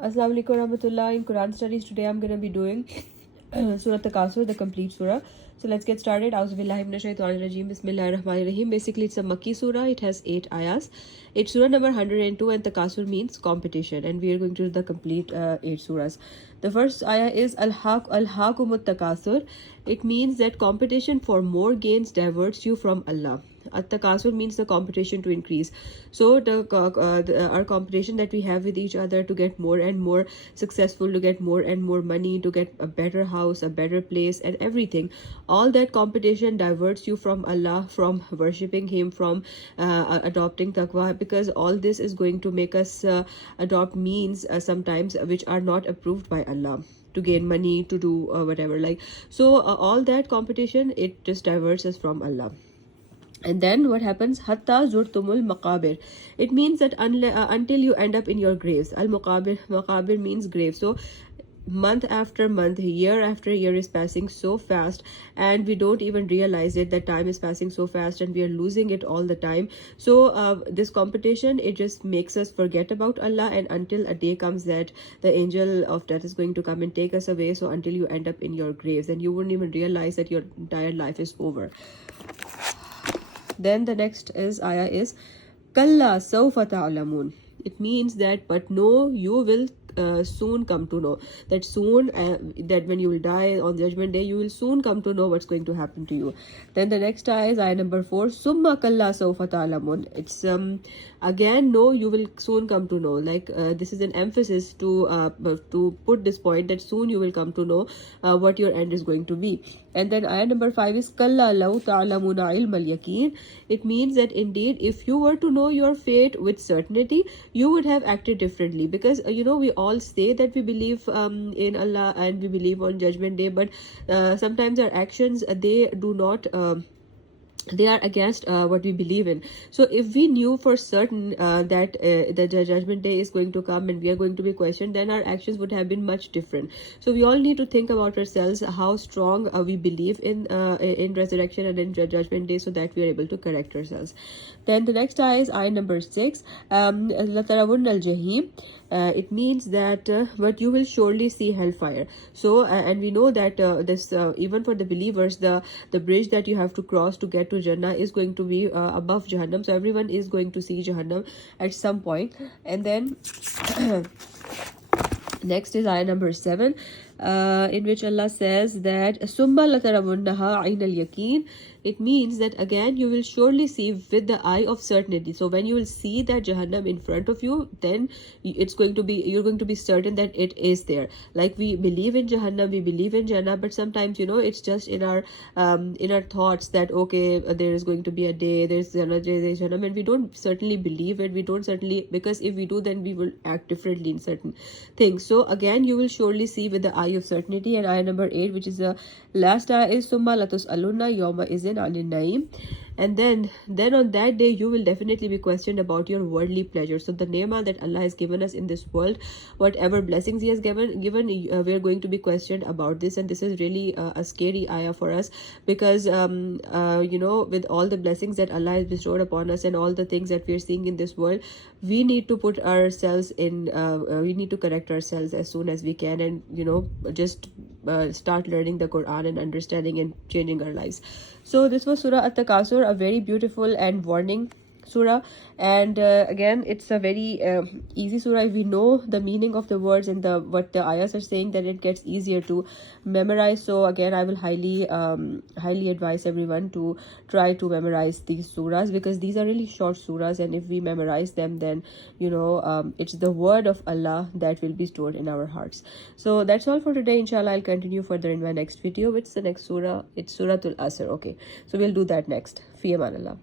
Assalamu alaikum warahmatullah. In Quran studies today I'm going to be doing Surah Takasur, the complete surah. So let's get started. Auzubillahi minash shaitanir rajeem. Bismillahir rahmanir rahim. Basically it's a Makki surah. It has 8 ayahs. It's surah number 102 and Takasur means competition, and we are going to do the complete 8 surahs. The first ayah is Al-Haakumut Takasur. It means that competition for more gains diverts you from Allah. At-takasur means the competition to increase. So our competition that we have with each other to get more and more successful, to get more and more money, to get a better house, a better place, and everything, all that competition diverts you from Allah, from worshipping Him, from adopting taqwa, because all this is going to make us adopt means sometimes which are not approved by Allah, to gain money, to do whatever, like so all that competition, it just diverts us from Allah. And then what happens? Hatta zurtumul maqabir. It means that until you end up in your graves. Al maqabir means grave. So month after month, year after year is passing so fast, and we don't even realize it, that time is passing so fast and we are losing it all the time. So this competition, it just makes us forget about Allah, and until a day comes that the angel of death is going to come and take us away. So until you end up in your graves, and you wouldn't even realize that your entire life is over. Then the next is ayah is Kalla sawfa ta'lamun. It means that, but no, you will soon come to know. That soon, that when you will die on judgment day, you will soon come to know what's going to happen to you. Then the next ayah is ayah number 4. Summa kalla sawfa ta'lamun. It's again, no, you will soon come to know. Like this is an emphasis to put this point, that soon you will come to know what your end is going to be. And then ayah number 5 is Kalla law ta'lamuna ilm al-yaqeen. It means that indeed, if you were to know your fate with certainty, you would have acted differently. Because we all say that we believe in Allah and we believe on judgment day, but sometimes our actions, they do not they are against what we believe in. So if we knew for certain that the judgment day is going to come and we are going to be questioned, then our actions would have been much different. So we all need to think about ourselves, how strong we believe in resurrection and in judgment day, so that we are able to correct ourselves. Then the next ayah is ayah number 6. Latarawun al-jahim. It means that but you will surely see hellfire. So and we know that this even for the believers, the bridge that you have to cross to get to Jannah is going to be above Jahannam. So everyone is going to see Jahannam at some point. And then next is ayah number 7, in which Allah says that Summa latarawunnaha ayn al-yaqeen. It means that again you will surely see with the eye of certainty. So when you will see that Jahannam in front of you, then it's going to be, you're going to be certain that it is there. Like we believe in Jahannam, we believe in Jannah, but sometimes it's just in our thoughts that okay, there is going to be a day, there's Jahannam, and we don't certainly believe it. We don't certainly, because if we do, then we will act differently in certain things. So again, you will surely see with the eye of certainty. And ayah number 8, which is the last ayah, is Summa latus'alunna yawma izin anin na'im. And then on that day, you will definitely be questioned about your worldly pleasures. So the ni'mah that Allah has given us in this world, whatever blessings He has given, we are going to be questioned about this. And this is really a scary ayah for us, because with all the blessings that Allah has bestowed upon us and all the things that we are seeing in this world, we need to put ourselves in we need to correct ourselves as soon as we can, and just start learning the Quran and understanding and changing our lives. So this was Surah At-Takasur, a very beautiful and warning surah. And again, it's a very easy surah. If we know the meaning of the words and what the ayahs are saying, then it gets easier to memorize. So again, I will highly advise everyone to try to memorize these surahs, because these are really short surahs, and if we memorize them, then it's the word of Allah that will be stored in our hearts. So that's all for today. Inshallah, I'll continue further in my next video. It's the next surah. It's Suratul Asr. Okay, so we'll do that next. Fi aman Allah.